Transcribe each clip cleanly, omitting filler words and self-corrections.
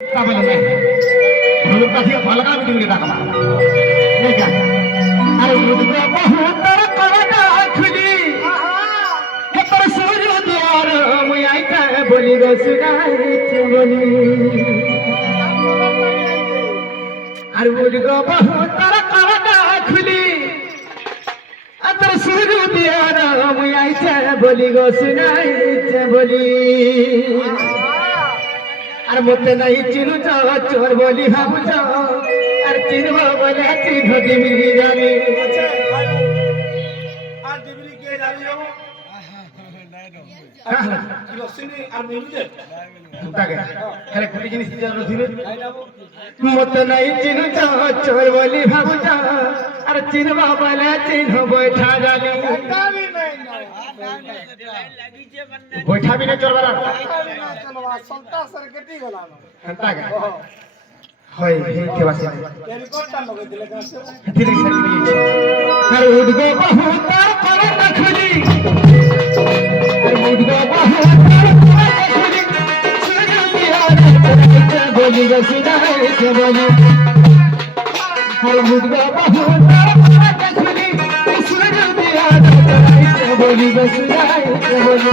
তা বলে নাই হলুদ কাছে ভালো কাজ দিবি টাকা এই যা আরে উঠবে বহুতর কলটা খুলি তোর সূর্য দুয়ার মুই আইতা বলি গো সুনাইতে বলি আর উঠবে বহুতর কলটা খুলি তোর সূর্য দুয়ার মুই আইতা বলি গো সুনাইতে বলি আর মতে নাই চিনু চোর বলি ভাবুছ আর চিনব বলে চিহ্ন দিবি জানি আর দিবি কে জানি যাব মতে নাই চিনু চোর বলি ভাবুছ আর চিনব বলে চিহ্ন বৈঠা জানি বৈঠা भी नहीं चलवा चलवा संता सरकटी गला हंता के होय हे केवासी टेरिकॉटा लगे दिले गाछ दिले सरी हर उड़ गो बहुत पर नखली हर उड़ गो बहुत पर नखली सुन दिया रे बोली ग सुनाए के बोली हर उड़ गो बहुत पर नखली सुन दिया रे बोली ग सुनाए के बोली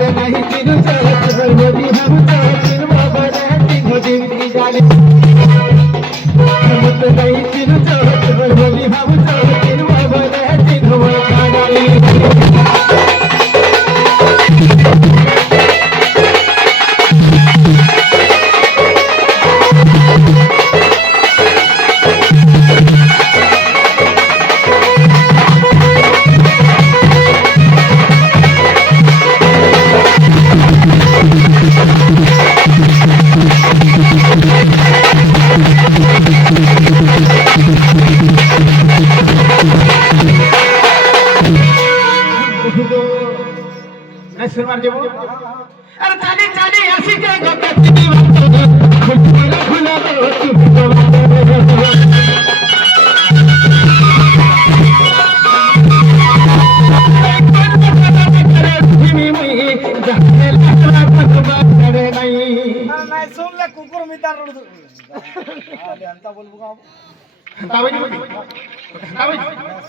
नहीं चिनु चोर बोली हम तो चिनवा बने चिन्ह दिवि जाने मत नहीं चिनु चोर बोली हम तो चिनवा बने चिन्ह बता डाली सुनवार देबो अरे चाली चाली आसी के गगती फुला फुला নাই শুনলে কুকুর মিটার अंता बोलबो का ताबे ताबे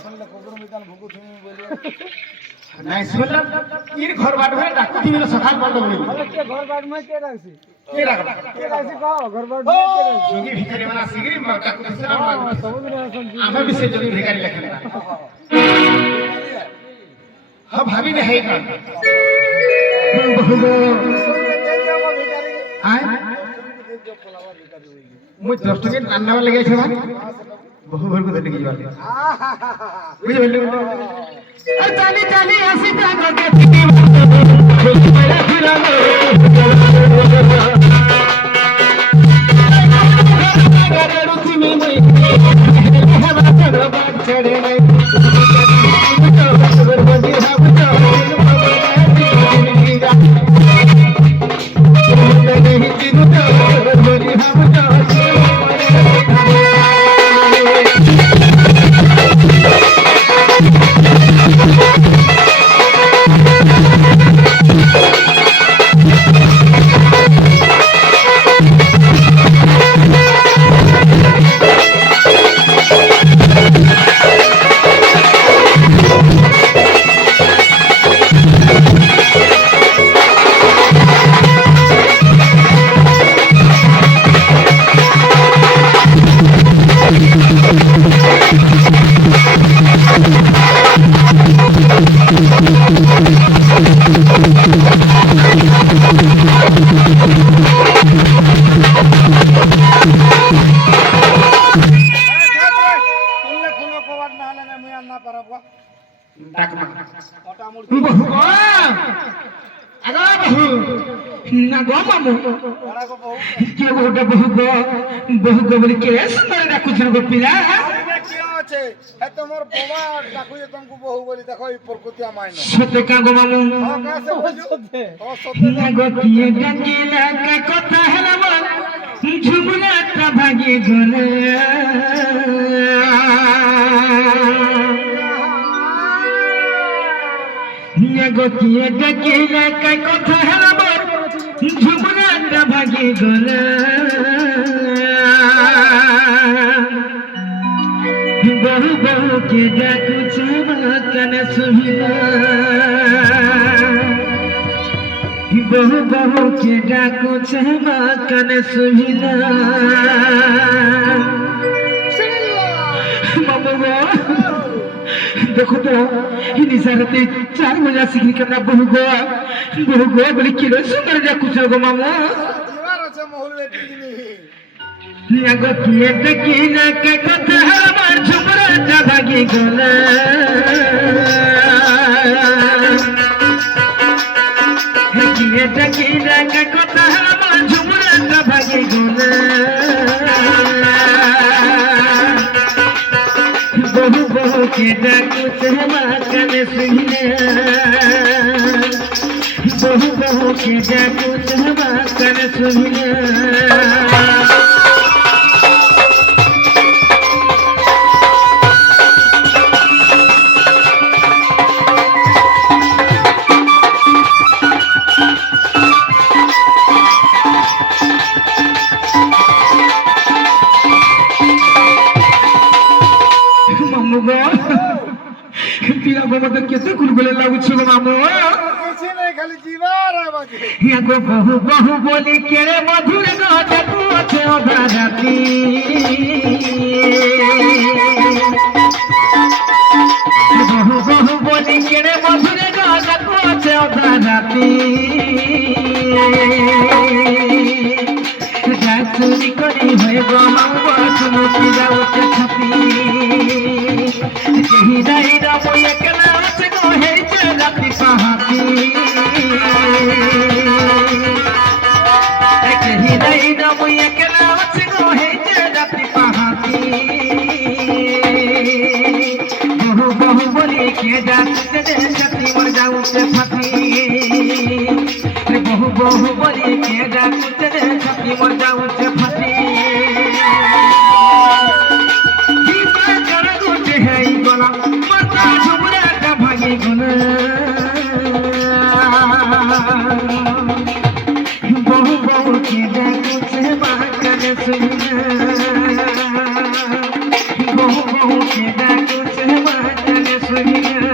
শুনলে কুকুর মিটার ভুকু তুমি বলি नहीं सुनला इन घर बाट में डाकू थी मेरे सखाल पड़ दबनी अरे के घर बाट में के राखसी के राख के राखसी का घर बाट में के राखसी जोगी भिखारी वाला सिगरी में डाकू थी ना समुद्र संजी आमे भी से जोगी भिखारी लिखना हां भाभी ने है का आय मु 10 टके अन्ना वाला लगे छबा बहु भर को धनी की बात बुझ बोले चाली चाली हसी का गगे थी मेरा फिरा गरड़ू थी में मई हवा चढ़ बात चढ़े नहीं तो बंदी हम तो नहीं चिनु तो बंदी हम बहु बोली के सुंदर डाकू छन गो पिला क्या আছে এত মোর বাবা ডাকু যে तुमको বহু বলি দেখো এই প্রকৃতি আমাইনো সতে কা গো মামু हां কাছে সতে ও না গো কি গঙ্গিলা কা কথা হলা মন ঝুমনা তা ভাগি গলে না গো কি গঙ্গিলা কা কথা হলা মন ঝুমনা তা ভাগি গলা বহু বহুকে ডাকুছে কানে শুনিলা বহু বহুকে ডাকুছে কানে শুনিলা देखो तो निसारते 4 बजे सिखी करना बहु गोवा बोले किलो सुंदर जा कुछ गो मामा এবার আছে মহুল বেটি নি लगो किए देखिना के कथा हमार झुमरा जा भागी गला किए देखिना के कथा हमार झुमरा जा भागी गला बहु बहु के डाकुच काने सुनिले बहु बहु के डाकुच काने सुनिले पिया बाबा तो केते गुलगुले लागुछ गो मामू কিছু নাই খালি জীবার আবাজে या गो बहु बहु बोली केरे मधुर गो देखो छे ओदाराती बहु बहु बोली केरे मधुर गो देखो छे ओदाराती चुरी करी होए गो मामू सुमुती जाउते छपी कहीं नहीं रहो एकला से गो हे राती पहाती कहीं नहीं रहो एकला से गो हे राती पहाती बहु बहु बोली के डाकते दे छती मर जाऊं से फटी बहु बहु बोली के डाकते दे छती मर जाऊं से फटी बहु बहु के डाकुच काने सुनिला बहु बहु के डाकुच काने सुनिला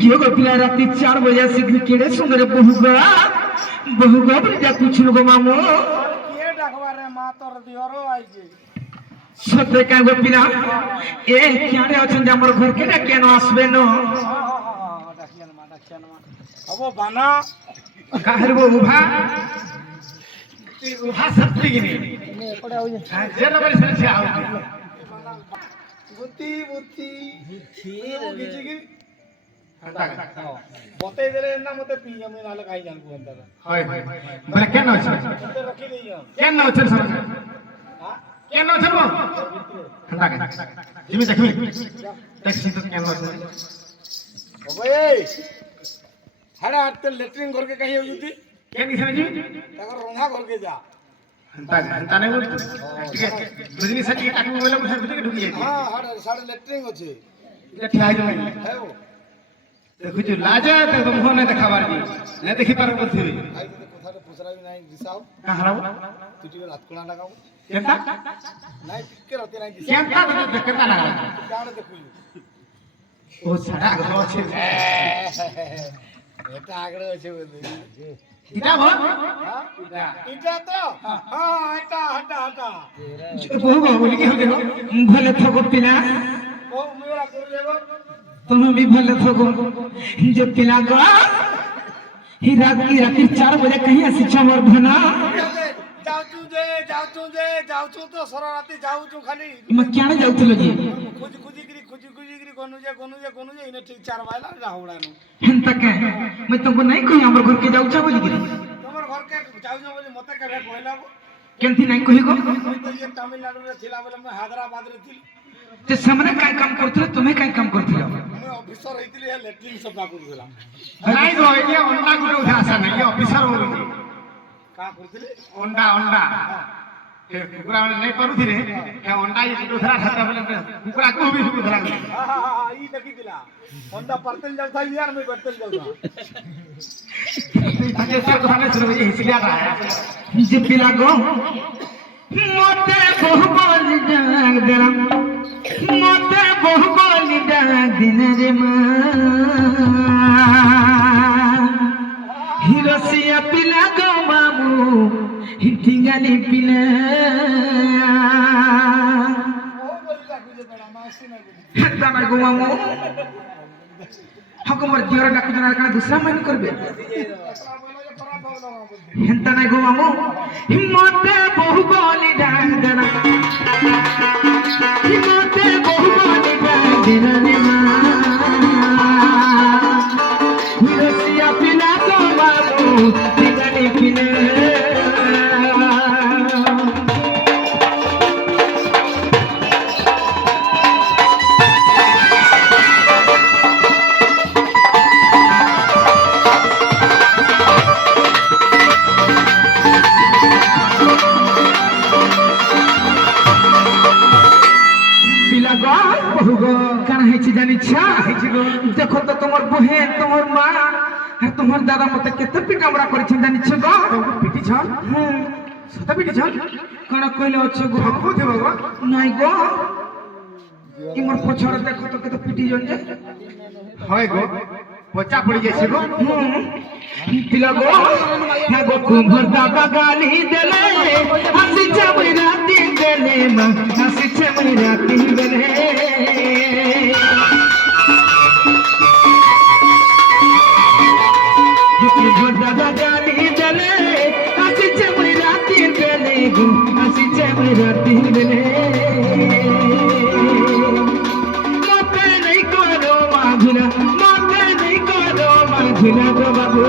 क्यों गो पिला राती 4 बजे सिख केड़े सुंदर बहु गो बोले जा कुछ गो मामू কে ডাকবারে মা তোর দিওরো আইছে सत्य का गो पिला ए क्यारे अछन जे हमर घर के ना केन आसबे न ডাকিয়ান মা अबो बाना काहर गो उभा उभा सत्य की नहीं ने पड़े हो जे जे न बड़ी से आओ बुद्धि बुद्धि वो गिचिगिरी बते देले ना मते पी আমি নালে খাই জানবো এন্দারা হয় বলে কেন আছে তো রাখি দেই কেন আছে সব হ্যাঁ কেন আছে গো ঠান্ডা কে জিমি দেখবি দেখছি তো কেন আছে ওবে হাড়া আটতে লেট্রিন ঘর কে কাহি হইতি কেন দিছ জি তাকর রন্ধা ঘর কে যা তা নেই বল ঠিক আছে বুঝনি সাথে কাটু বলে মুখে ভিতরে ঢুকি যাই হ্যাঁ হাড়া সাড়ে লেট্রিন আছে এটা ঠিক আছে হ্যাঁ ও দেখো যে লাজা তো মুহ না দেখাবার জি না দেখি পার বলছি আই তো কথাটা পুছরাবি নাই দিছাও কাহারাও তুই টিকে রাত কোনা লাগাও কেনটা নাই টিকে রাতে নাই দিছ কেনটা কেনটা না কাড়ে দেখুই ও সারা ঘর আছে এটা আগড়ে আছে বলে এটা বল হ্যাঁ এটা তো হ্যাঁ এটা হটা হটা বহু বহু বলি কি হবে ভলে থাকো পিলা ও মেরা করে দেব তুমি भी भले थको जो पिला गो ही रात की 4 बजे कहीं ऐसी चमर भना যাওছু তো সারা রাতে যাওছু খালি ইমা কেন যাউছিল জি খুঁজি খুঁজি গনু যে ইনে ঠিক 4 বাজলা রাহুড়ানো হেনতা কে মই তোকে নাই কই हमर घर के जाउছা बोली गिरी তোমার ঘর কে যাওছো বলে মতে কেবে কইলাবো কেনতি নাই কই গো মই তো ये तमिलनाडु रे थिला बोले मैं हैदराबाद रे थिल যে সামনে কাই কাম করছিলে তুমি কাই কাম করছিল ମୁଁ ଅଫିସର ହେଇଥିଲି ହେ ଲେଟ୍ରିନ୍ ସଫା କରୁଥିଲା ନାଇଁ ତ ଇଏ ଅଣ୍ଡା ଗୋଟେ ଉଠା ଆସା ନାଇଁ ଇଏ ଅଫିସର ବୋଲୁଛି କାଁ କରୁଥିଲି ଅଣ୍ଡା ଅଣ୍ଡା ଏ କୁକୁଡ଼ା ମାନେ ନେଇ ପାରୁଥିଲେ ଏ ଅଣ୍ଡା ଇଏ ଗୋଟେ ଉଠା ଖାତା ବୋଲେ କୁକୁଡ଼ା କୁ ବି ଉଠା ଇ ଦେଖିଥିଲା ଅଣ୍ଡା ପାର୍ତେଲ ଯାଉଥା ୟାର ମୁଁ ପାର୍ତେଲ ଯାଉଥା ତାକେ ସେ କଥା ନାଇଁ ଶୁଣିବ ଇଏ ହିସିଲିଆ ଟା যে পিলা গো মতে বহু বলি ডাক দিলাম মতে বহু বলি ডাক দিন রে মা হিরোসিয়া পিলা গো মামু হিটিঙ্গালি পিলা ଓ ବୋଲି ଡାକୁଛେ ତୋরা ମାଉସୀ ନାଇଁ ବୋଲି হেতা না গো মামু হকমর জিওর ডাকু জানা কানা দুসরা মান করবে ଖରାପ ହେଲା ଯେ ଖରାପ ହବ ନା ବୋଲି হেতা নাই গো মামু মতে বহু বলি ডাক দিলাম মতে বহু বলি ডাক দিন রে মা হিরোসিয়া পিলা গো মামু হিটিঙ্গালি পিলা পিলা গো বহু গো কানা হইছি জানিছ দেখো তো তোমার বহেন তোমার মা আর তোমার দাদা মতে কেতে পিটামরা করেছেন জানিছ গো পিটি ছন সতা পিটি ছন কাণ কইলে অছ গো হবু দেব গো নাই গো ইমর পছরে দেখো তো কেতে পিটি জন যে হয় গো পচা পড়ি যাইছে গো পিলা গো হ্যাঁ গো কুম্ভর দাদা গালি দেলে হাসি চাবই রাতি দেলে মা হাসি চাবই রাতি দেলে কুম্ভর দাদা গালি দেলে হাসি চাবই রাতি দেলে গো হাসি চাবই রাতি দেলে মতে নাই করো মাঝুলা মতে নাই করো মাঝুলা গো বাবু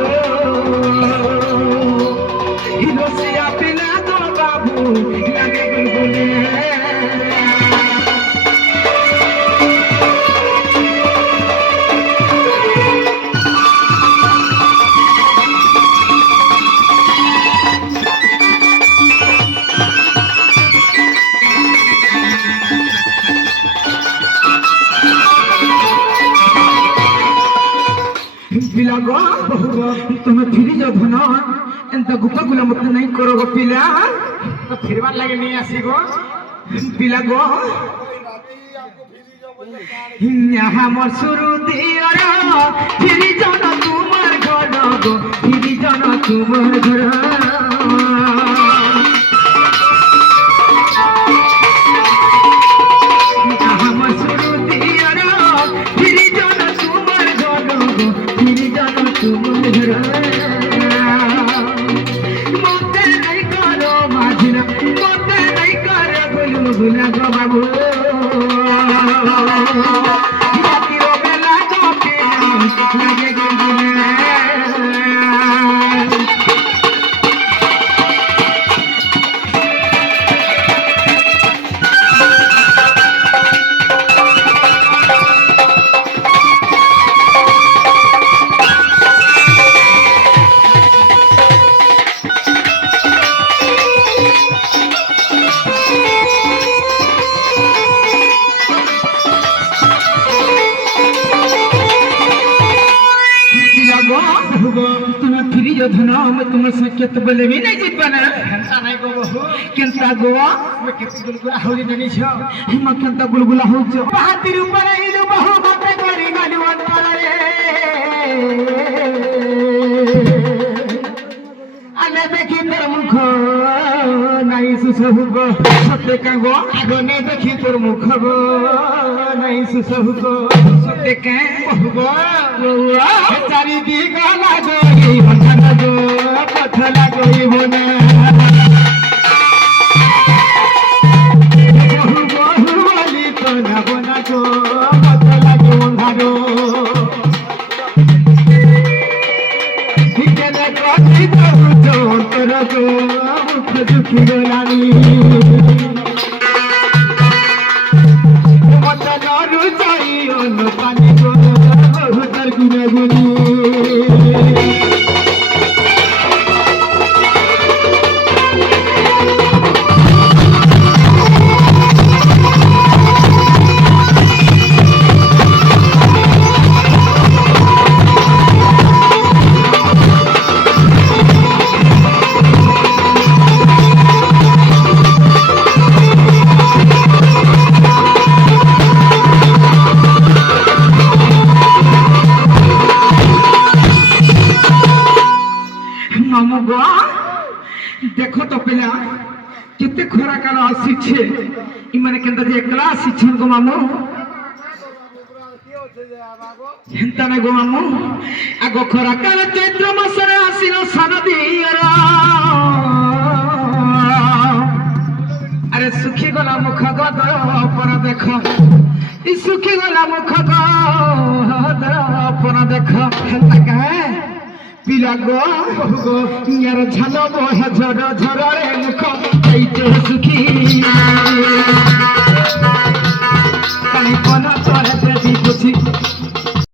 হিরোসিয়া পিলা গো বাবু লাগে গুলগুলে পিলা গো তুমি ফিরি যাও ধন এন্তা গুপা গুলা মতে নাই করো গো পিলা তো ফিরবার লাগে নিয়ে আসি গো পিলা গো ওই রাতি আমকো ফিরি যাও বলে কার ইহা মোর শুরু দিয়র ফিরি যাও না তোমার ঘর গো ফিরি যাও না তোমার ঘর ইহা মোর শুরু দিয়র ফিরি যাও না তোমার ঘর গো ফিরি যাও না তোমার ঘর মতে নাই করো মাঝিনা মতে নাই করো গুলু গুলা গো বাবু রাতির বেলা গো পিলা লাগে গুলগুলে তুমি ফিরি যাও ধন আমি তোমার সাথে কেতে বলে भी नहीं जीत पाना হেন্তা নাই গো বহু केनता गोवा তুমি কেতে গুলগুলা হলি জানিছ हिमा केनता गुलगुला होच बहातिर ऊपर इदु बहु बाते करी गाली अंतरे आने देखी तोर मुख নাই सुसहु गो सत्य का गो आगने देखी तोर मुख गो নাই सुसहु गो सत्य के बहु गो चारि दिग लागोई हंसा लागो पथ लागोई बने বহু বহু বলি তো যাব না গো পথ লাগে অন্ধারো ঠিকানা করি তো তোর গো মুখ ঝুঁকি গলানি তোমার গুণাগুণী মামু গো দেখো তো পিলা কেতে খরা কাল আসিছে ইমানে কেন্দ্র যে একলা আসিছেন গো মামু কি হচ্ছে যে বাবা হেন্তা না গো মামু আগো খরা কাল চৈত্র মাসরে আসিল সানদিয়ার আরে সুখী গলা মুখ গো দর্পণ দেখো ই সুখী গলা মুখ গো দর্পণ দেখো হেন্তা কাহে পিলা গো ইয়ার ঝাল বহে ঝর ঝরে মুখ এইতে সুখী